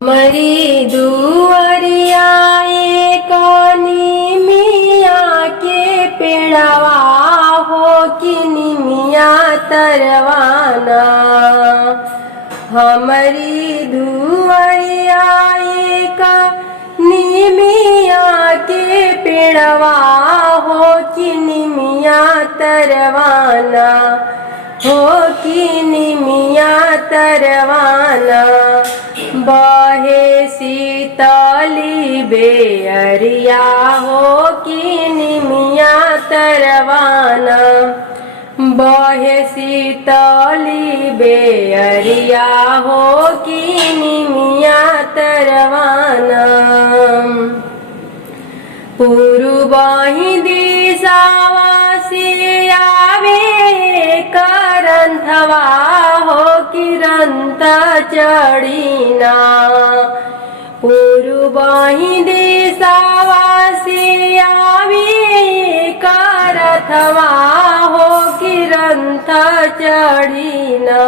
मरी दुअरिया कानी मिया के पेड़वा हो कि निमिया तरवाना। हमारी दुअरिया कानी मिया के पेड़वा हो कि निमिया तरवाना। हो कि निमिया तरवाना। बहे सीतली बेअरिया हो कि निमिया तरवाना। बहे सीतली बेअरिया हो कि निमिया तरवाना। पूर्वहि दिशावा से आवे करंथवा हो किरंत चढ़ीना। पूर्वहि दिशावा से आवे करथवा हो किरंत चढ़ीना।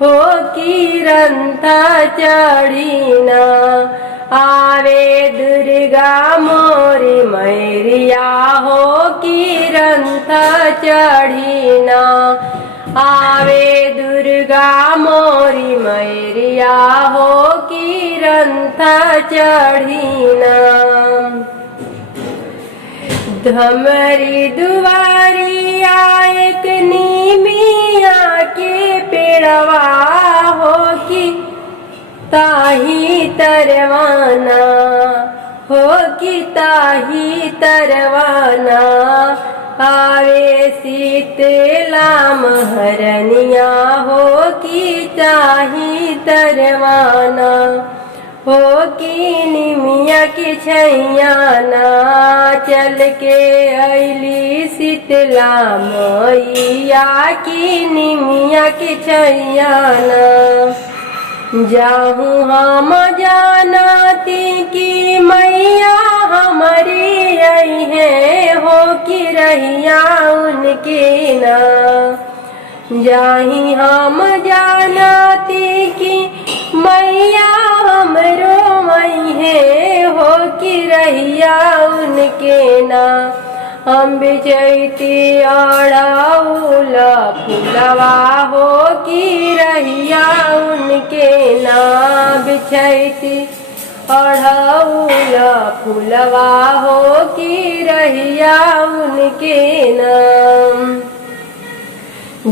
हो किरंत चढ़ीना। आवे दुर्गा मोरी मैरिया हो किरंत चढ़ीना। आवे दुर्गा मोरी मैरिया हो किरंत चढ़ीना। धमरी दुआरिया एक निमिया के पेड़वा हो कि ताही तरवाना। हो कि ताही तरवाना। आवे शीतला महरनिया हो कि ताही तरवाना। हो कि निमिया की छैयाना। चल के अली शीतला मैया की निमिया की छैयाना। जाहूँ हम जानती कि मैया हमारी आई है हो कि रहिया उनके ना। जाही हम जानती कि मैया हमरो मई है हो कि रहिया उनके ना। हम बिचैती अड़ाउला फुलवा हो कि रहिया उनके ना। बिछैती अड़ाउला फुलवा हो कि रहिया उनके नाम।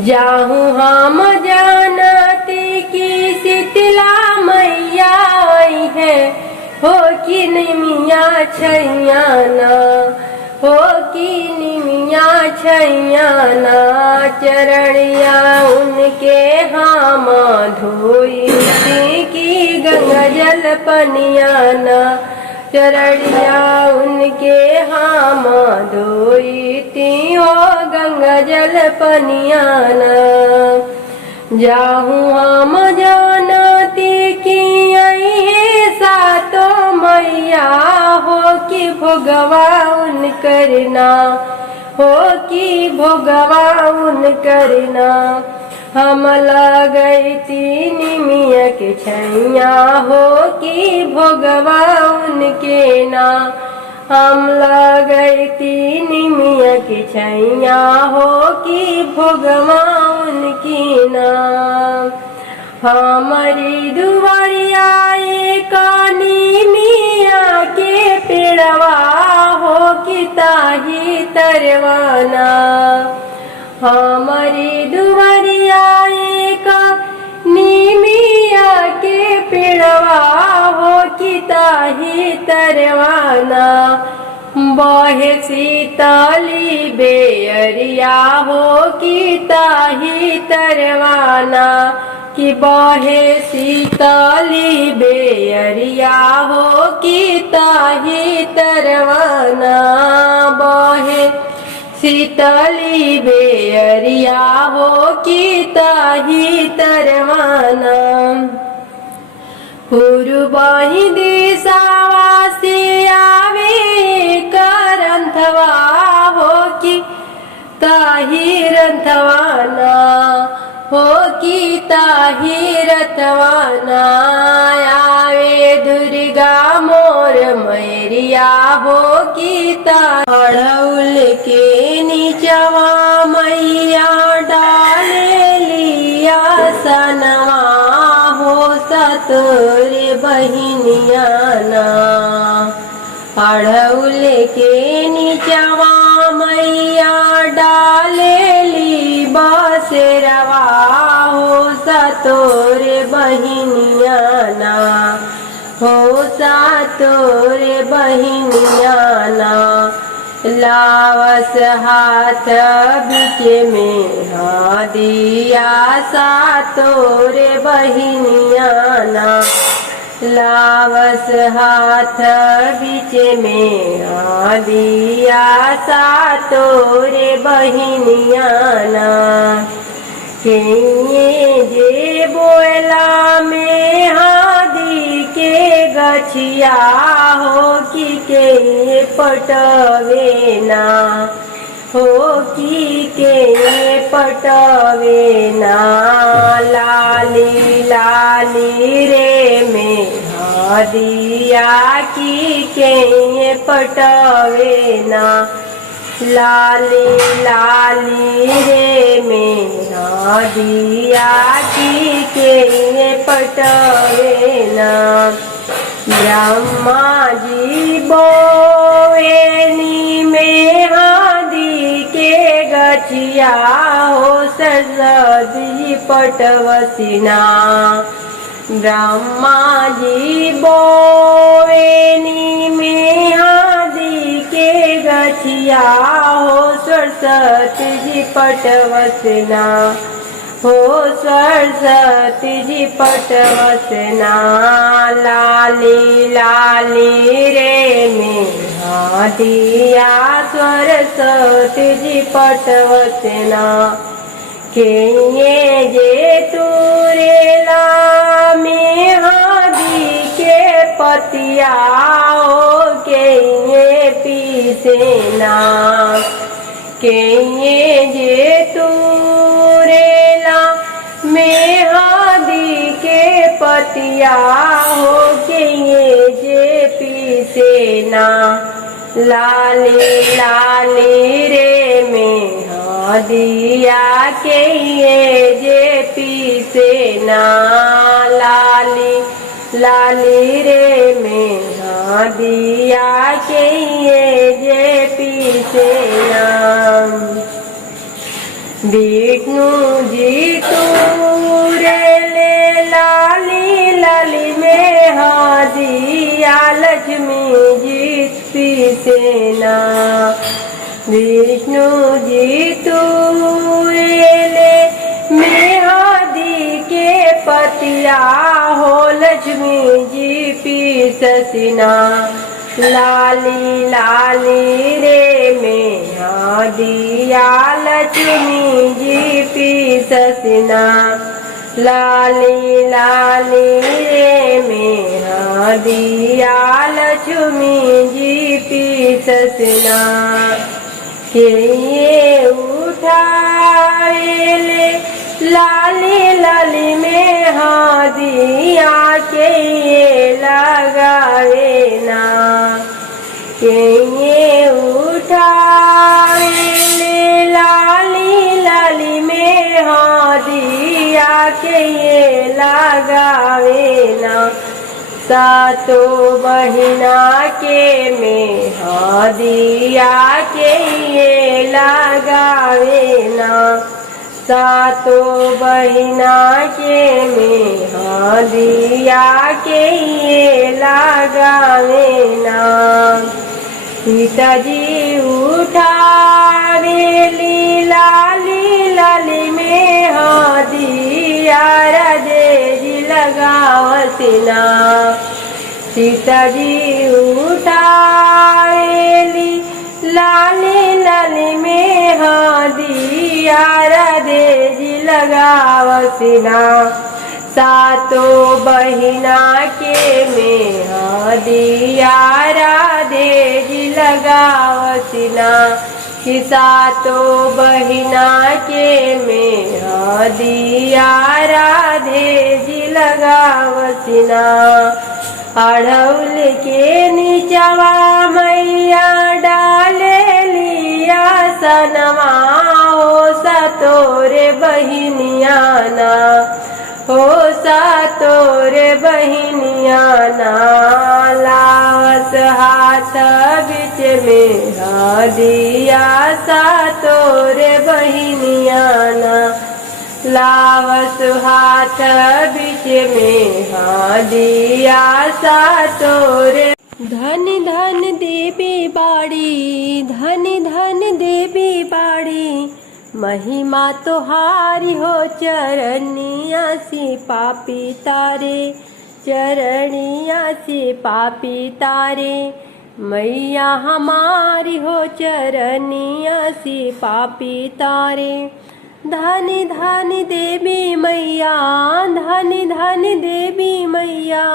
जाहूँ हम जानती कि शीतला मैया आई है हो कि निमिया छैयाना। हो कि निमिया छैयाना। चरणिया उनके हम धोई की गंगा जल पनियाना। चरणिया उनके हम धोई हो गंगा जल पनियाना। जाहूँ हम जानती कि आई है सातो मैया हो कि भोगवा उन करना। हो कि भोगवा उन करना। हम लगैती निमिया के छैया हो कि भोगवा उनके ना। हम लगैती निमिया के छैया हो कि भोगवा उनकी ना। हमारी दुआरिया कानी मिया के पेड़वा हो कि ताही तरवाना। हमारी दुआरिया कानी मिया के पेड़वा हो कि ताही तरवाना। बहे सीतली बेअरिया हो कि ताही तरवाना। कि बहे सीतली बेअरिया हो कि ताही तरवाना। बहे सीतली बेअरिया हो कि ताही तरवाना। पूर्वहि दिशावा से आवे करंथवा हो कि ताही रंथवाना। हो कि ताही रतवाना आवे हो गीता अड़ौल के नीचवा मैया डाले लिया सनवा हो सतोरे बहिनिया ना अड़ौल के नीचवा मैया डाले ली बसेरवा हो सतोरे बहिनिया ना हो सातोरे बहिनिया ना लावस हाथ बीच में दिया सातोरे बहिनिया ना लावस हाथ बीच में दिया सातोरे बहिनिया ना के जे बोला में हादी के गछिया हो कि के पटवे ना हो कि के पटवे ना लाली लाली रे में दिया कि के पटवे ना लाली लाली रे मेरा दिया की के पटवे ना ब्रह्मा जी बोवेनी में हादी के गछिया हो सरस्वती पटवसिना ब्रह्मा जी बोवेनी में हादी के गछिया हो सरस्वती जी पटवसना हो सरस्वती जी पटवसना लाली लाली रे में दिया सरस्वती जी पटवसना के ये जे तुरेला में हादी के पतिया हो के ये पीसेना के ये जे तुरेला में हादी के पतिया हो के ये जे पीसेना लाली लाली रे में दिया के ये जे पीसेना लाली लाली रे में दिया के ये जे पीसेना विष्णु जी तूरे ले लाली लाली में दिया लक्ष्मी जी पीसेना विष्णु जी तूरे ले मेहादी के पतिया हो लक्ष्मी जी पीसना लाली लाली रे मेहादिया लक्ष्मी जी पीसना लाली लाली रे मेहादिया लक्ष्मी जी पीसना के ये उठाए ले लाली लाली में दिया के ये लगावे ना के ये उठाए ले लाली लाली में दिया के ये लगावे ना सातो बहिना के में दिया के ये लगावे ना सातो बहिना के में दिया के ये लगावे ना सीताजी उठावे ली लाली लाली में दिया राधे जी लगावसिना सीताजी उठावेली लाली लाली में दिया राधे जी लगावसिना सातो बहिना के में दिया राधे जी लगावसिना कि सातो बहिना के में दिया राधे जी लगावसिना अड़ौल के नीचवा मई चरणवा हो सतोरे बहिनिया ना, हो सतोरे बहिनिया ना, लावस हाथ बीच में हदिया सतोरे बहिनिया ना, लावस हाथ बीच में हदिया सतोरे। धन धन देवी बाड़ी, धन धन देवी बाड़ी, महिमा तोहारी हो चरनिया से पापी तारे, चरनिया से पापी तारे, मैया हमारी हो चरनिया से पापी तारे। धन धन देवी मैया, धन धन देवी मैया,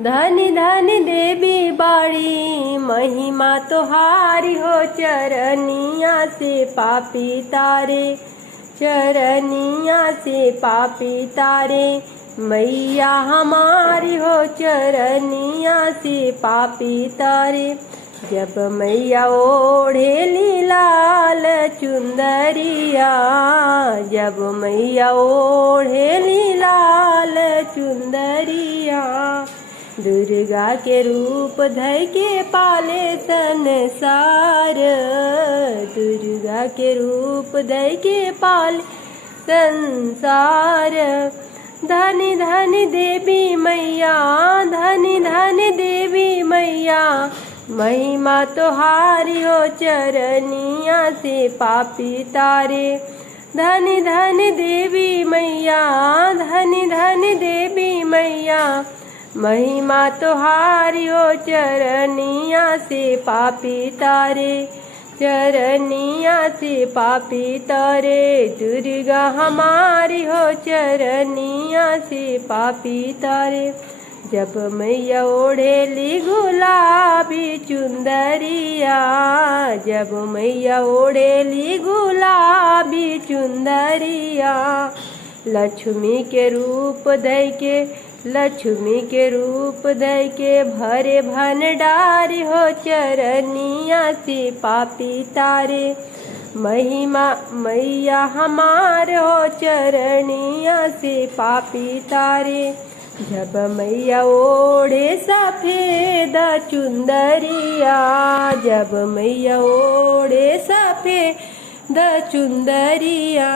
धन धन देवी बाड़ी, महिमा तोहारी हो चरनिया से पापी तारे, चरनिया से पापी तारे, मैया हमारी हो चरनिया से पापी तारे। जब मैया ओढ़ेली लाल चुंदरिया, जब मैया ओढ़ेली लाल चुंदरिया, दुर्गा के रूप धर के पाले संसार, दुर्गा के रूप धर के पाले संसार। धन धन देवी मैया, धन धन देवी मैया, महिमा तोहारी हो चरनिया से पापी तारे। धन धन देवी मैया, धन धन देवी मैया, महिमा तोहारी हो चरनिया से पापी तारे, चरनिया से पापी तारे। दुर्गा हमारी हो चरनिया से पापी तारे। जब मैया ओढ़ेली गुलाबी चुंदरिया, जब मैया ओढ़ेली गुलाबी चुंदरिया, लक्ष्मी के रूप दई के, लक्ष्मी के रूप दई के, भरे भंडारी हो चरनिया से पापी तारे। महिमा मैया हमार हो चरनिया से पापी तारे। जब मैया ओढ़े सफेद चुंदरिया, जब मैया ओढ़े सफेद चुंदरिया,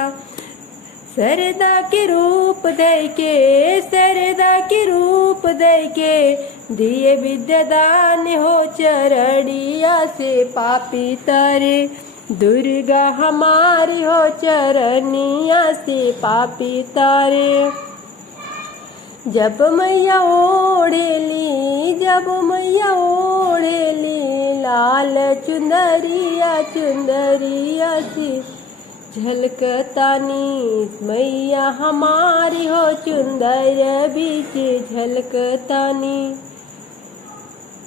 सरदा के रूप दई के, सरदा के रूप दई के, दिए विद्यादान हो चरनिया से पापी तारे। दुर्गा हमारी हो चरनिया से पापी तारे। जब मैया ओढ़ेली, जब मैया ओढ़ेली लाल चुंदरिया, चुंदरिया सी झलकतानी, मैया हमारी हो चुंदर बीच झलकतानी।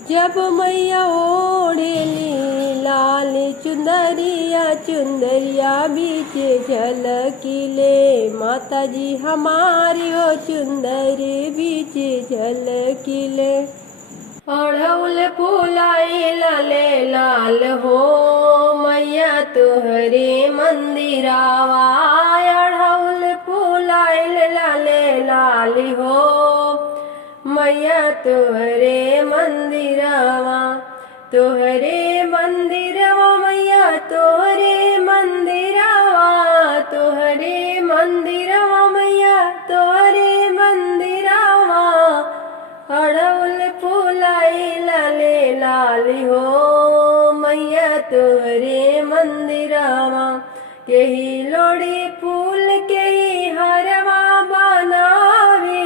जब मैया ओढ़ेली लाल चुंदरिया, चुंदरिया बीच झलकिले, माता जी हमारी हो चुंदर बीच झलकिले। अड़हुल फूलाई लाले लाल हो, मैया तुहरे मंदिरावा, अड़हुल फूलाई लाले लाल हो, मैया तुहरे मंदिरवा, तुहरे मंदिरवा मैया, तुहरे मंदिरवा, तुहरे मंदिरवा मैया, तुहरे मंदिरवा, अड़हुल फूलाई लाले लाल हो, मैया तुहरे मंदिरवा। केही लोड़ी फूल केही हरवा बनावे,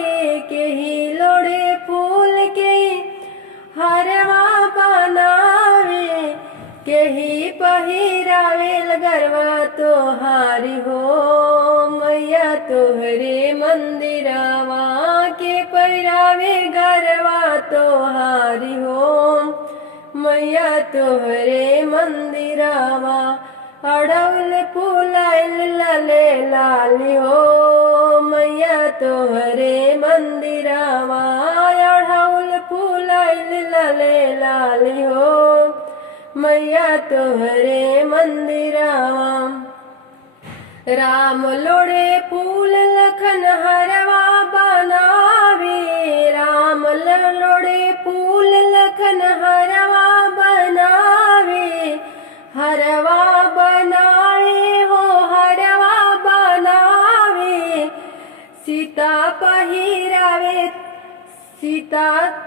केही लोड़े फूल केही हरवा बनावे, केही पहिरावे गरवा तोहारी हो, मैया तोहरे मंदिरवा, के पहिरावे गरवा तोहारी हो, मैया तोहरे मंदिरवा। अड़हुल फूलाइल लाले लाली हो, मैया तोहरे मंदिरवा, अड़हुल फूलाइल लाले लाली हो, मैया तोहरे मंदिरावा। राम लोड़े फूल लखन हरवा बनावे, राम लोड़े फूल लखन हरवा बनावे, हरवा बनावे हो हरवा बनावे। सीता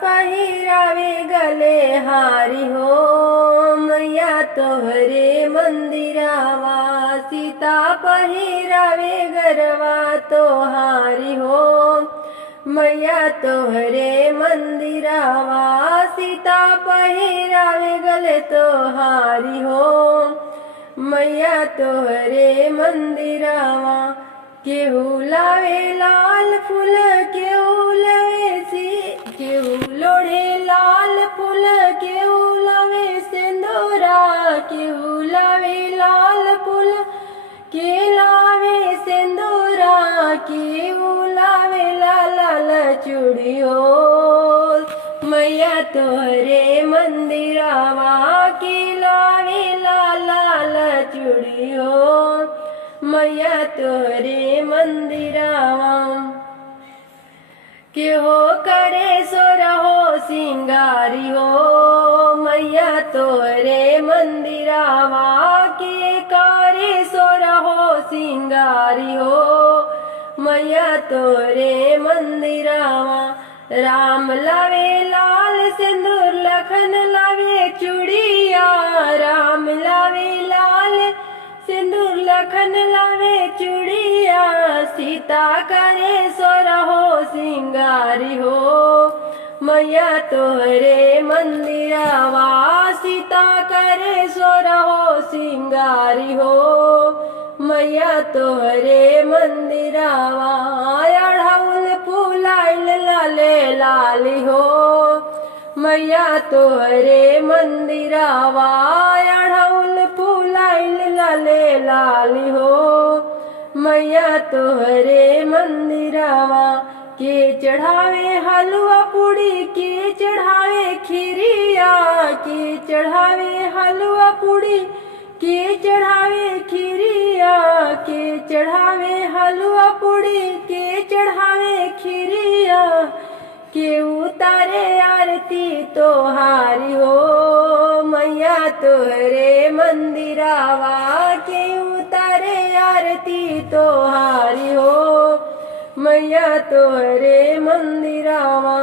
पहिरावे गले हारी हो, मैया तोहरे मंदिरावा। सीता पहिरावे गरवा तोहारी हो, मैया तोहरे मंदिरावा। सीता पहिरावे गले तोहारी हो, मैया तोहरे मंदिरावा। केहू लावे लाल फूल केहू लोढ़े लाल फूल केहू लावे सिंदूरा, केहू लावे लाल फूल के लावे सिंदूरा, केहू लावे लाल चूड़ी हो, मैया तोहरे मंदिरावा। के लावे लाल चूड़ी हो, मैया तोहरे मंदिरावा। के हो करे सो रहो सिंगारी हो, मैया तोहरे मंदिरावा। के करे सो रहो सिंगारी हो, मैया तोहरे मंदिरावा। राम लावे लाल सिंदूर लखन लावे चूड़िया, राम लावे लाल सिंदूर लखन लावे चूड़िया। सीता करे सो रहो सिंगारी हो, मैया तोहरे मंदिरावा। सीता करे सो रहो सिंगारी हो, मैया तोहरे मंदिरावा। अढ़ौल फूलाइल लाले लाली हो, मैया तोहरे मंदिरावा। अढ़ौल फूलाइल लाले लाली हो, मैया तोहरे मंदिरावा। के चढ़ावे हलवा पूड़ी के चढ़ावे खीरिया, के चढ़ावे हलवा पूड़ी के चढ़ावे खीरिया, के चढ़ावे हलवा पूड़ी के चढ़ावे खीरिया। के उतारे आरती तोहारी हो, मैया तोहरे मंदिरावा। के उतारे आरती तोहारी हो, मैया तोहरे मंदिरावा।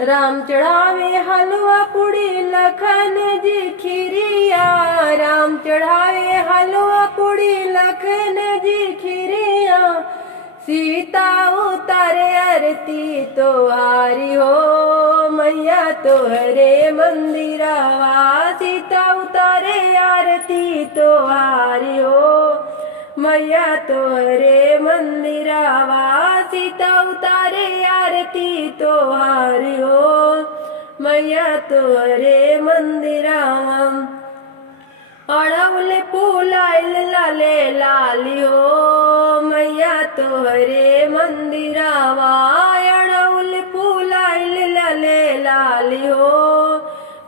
राम चढ़ावे हलवा पूड़ी लखन जी खीरिया, राम चढ़ावे हलवा पूड़ी लखन जी खीरिया। सीता उतारे आरती तोहारी हो, मैया तोहरे मंदिरावा। सीता उतारे आरती तोहारी हो, मैया तोहरे मंदिरावा। सीता उतारे आरती तोहारी हो, मैया तोहरे मंदिरावा। अढ़ौल फूलाइल लाले लाली हो, मैया तोहरे मंदिरावा। अढ़ौल फूलाइल लाले लाली हो,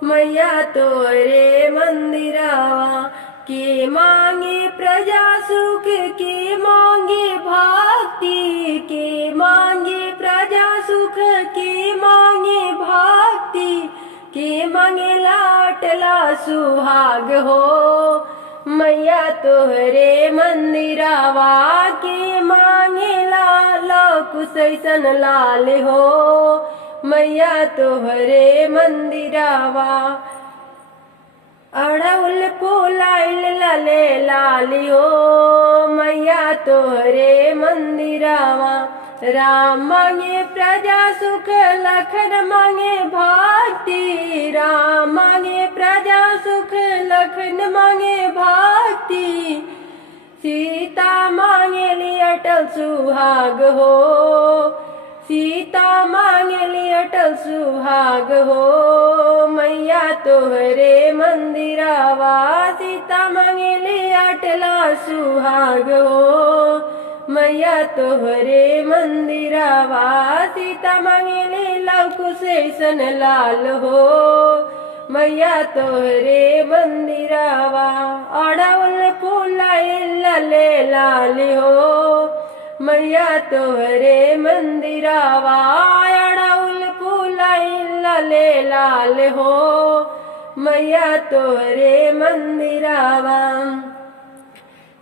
मैया तोहरे मंदिरावा। के मांगे प्रजा सुख के मांगे भक्ति, के मांगे प्रजा सुख के मांगे भक्ति। के मांगे लाटला सुहाग हो, मैया तोहरे मंदिरावा। के मांगे लाल कुसैसन लाल हो, मैया तोहरे मंदिरावा। अढ़ौल फूलाइल लाले लाली हो, मैया तोहरे मंदिरावा। राम मांगे प्रजा सुख लखन मांगे भक्ति, राम मांगे प्रजा सुख लखन मांगे भक्ति। सीता मांगे ली अटल सुहाग हो, सीता मांगे ली अटल सुहाग हो, मैया तोहरे मंदिरावा। सीता मांगे ली अटला सुहाग हो, मैया तोहरे मंदिरावा। सीता मांगे ली लव कुसैसन लाल हो, मैया तोहरे मंदिरावा अड़ौल फूलाइल ले लाली हो मैया तोहरे मंदिरावा अड़ौल फूलाइल ले लाल हो मैया तोहरे मंदिरावा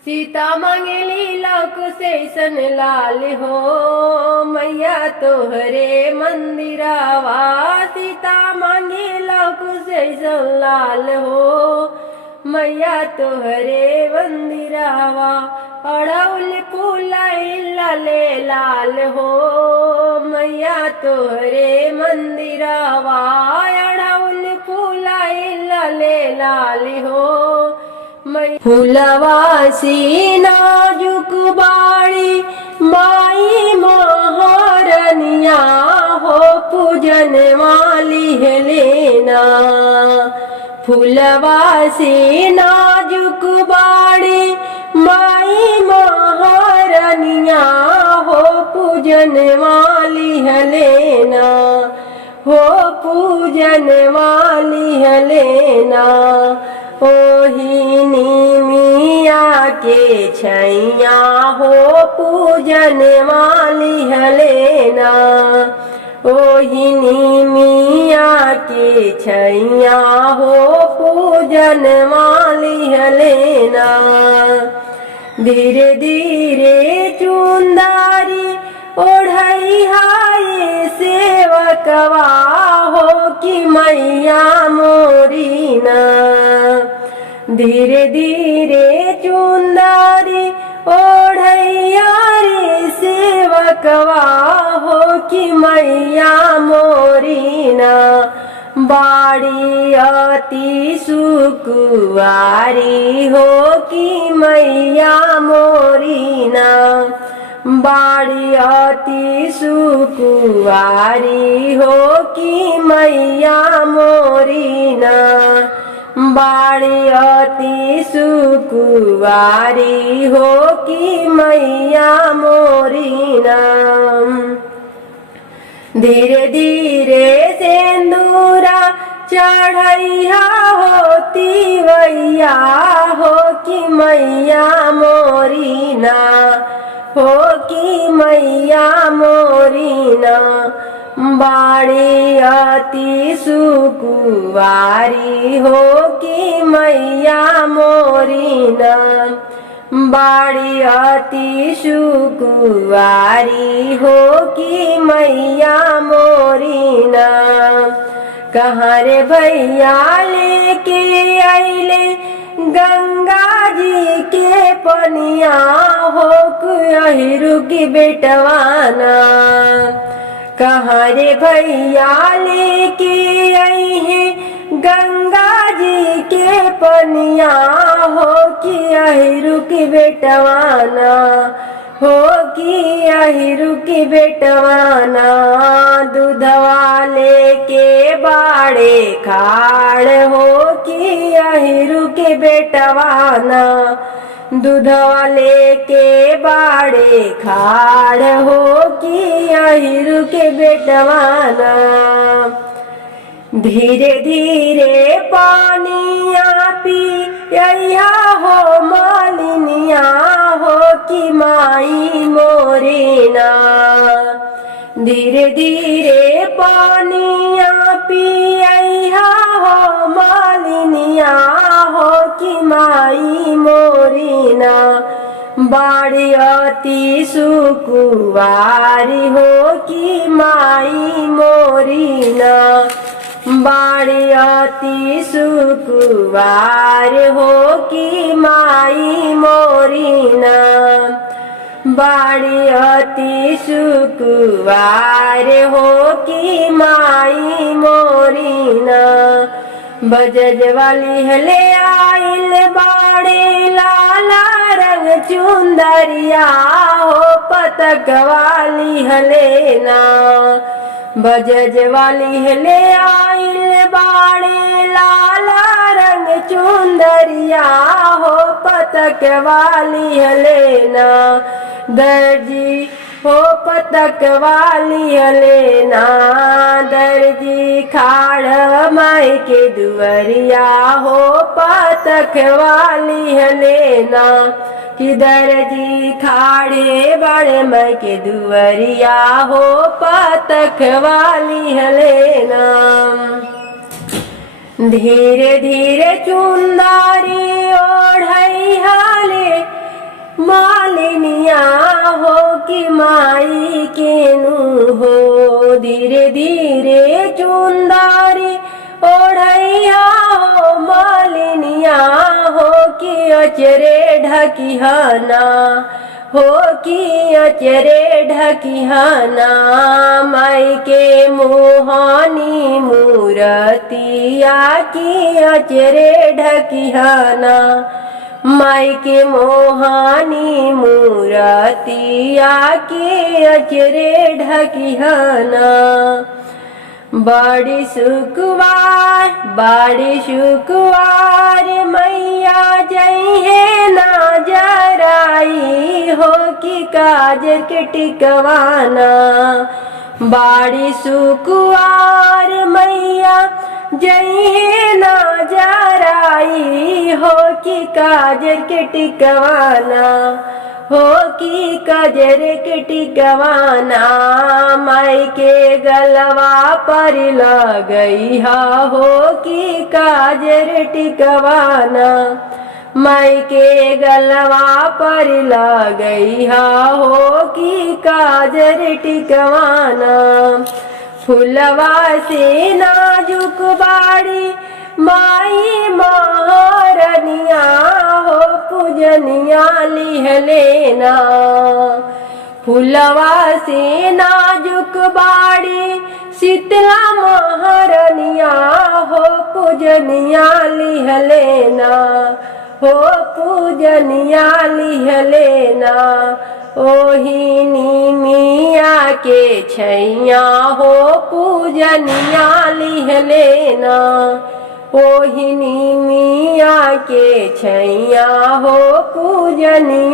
सीता मांगेली लाख से सन लाल हो मैया तोहरे मंदिरावा सीता मांगे लाख से सन लाल हो मैया तोहरे मंदिरावा अड़ौल फूलाइल ले लाल हो मैया तोहरे मंदिरावा अड़ौल फूलाइल ले लाल हो फूलवासी नाजुक बाड़ी माई महारनिया हो पूजन वाली है लेना फूलवासी नाजुक बाड़ी माई महारनिया हो पूजन वाली है लेना हो पूजन वाली है लेना ओही मिया के छैया हो पूजन वाली हलेना ओही मिया के छैया हो पूजन वाली हलेना धीरे धीरे चुंदारी ओढ़ई हाय सेवकवा हो कि मैया मोरीना धीरे धीरे चुंदारी ओढ़ैया रे सेवकवा हो कि मैया मोरीना बाड़ी अति सुकुवारी हो कि मैया मोरीना बाड़ी अति सुकुवारी हो कि मैया मोरीना बाड़ी अति सुकुवारी हो कि मैया मोरीना धीरे धीरे सेंदूरा चढ़ैया होती वैया हो कि मैया मोरीना हो कि मैया मोरीना बाड़ी अति सुकुवारी हो कि मैया मोरीना बाड़ी अति सुकुवारी हो कि मैया मोरीना कहाँ रे भैया लेके आइले गंगा जी के पनिया हो अहिरु की बेटवाना कहाँ रे भैया लेके आई है गंगा जी के पनिया हो कि अहिरु की बेटवाना हो कि अहिरु की बेटवाना दूधवा लेके बाड़े खाड़ हो कि अहिरु के बेटवाना दूधवा लेके बाड़े खाड़ हो कि अहिरु के बेटवाना धीरे धीरे पानिया पिया हो मालिनिया हो कि माई मोरीना धीरे धीरे पानिया पिया हो मालिनिया हो कि माई मोरीना बाड़ी अति सुकुवारी हो कि माई मोरीना बाड़ी अति सुकुवार हो कि माई मोरीना बाड़ी अति सुकुवार हो कि माई मोरीना बजज वाली हले आइल बाड़े लाला रंग चुंदरिया हो पतक वाली हलेना बजज वाली हले आइल बाड़े लाला रंग चुंदरिया हो पतक वाली हलेना दर्जी हो पतक वाली हलेना दर्जी खाड़ माई के दुवरिया हो पतक वाली हलेना कि दर्जी खाड़े बड़े माई के दुवरिया हो पतक वाली हलेना धीरे धीरे चुंदारी ओढ़ई हाले मालिनिया हो कि माई केनु हो धीरे धीरे चुंदारी ओढ़ैया हो मालिनिया हो कि अचरे ढकिहना हो कि अचरे ढकिहना माई के मोहानी मूरतिया की अचरे ढकिहना माई के मोहानी मूरतिया के अचरे ढकिहना बड़ी शुक्रवार मैया जई है ना जराई हो कि काज के टिकवाना बड़ी शुक्रवार मैया जई है ना जराई हो कि काजर के टिकवाना हो कि काजर के टिकवाना माई के गलवा पर लगई हो कि काजर टिकवाना माई के गलवा पर लगई हो कि काजर टिकवाना फुलवा से नाजुक बाड़ी माई महारनिया हो पूजनिया लिहलेना फुलवा से नाजुक बाड़ी शीतला महारनिया हो पूजनिया लिहलेना हो पूजनिया लिहलेना ओही निमिया के छैया हो पूजनिया लिहलेना ओही निमिया के छैया हो पूजनिया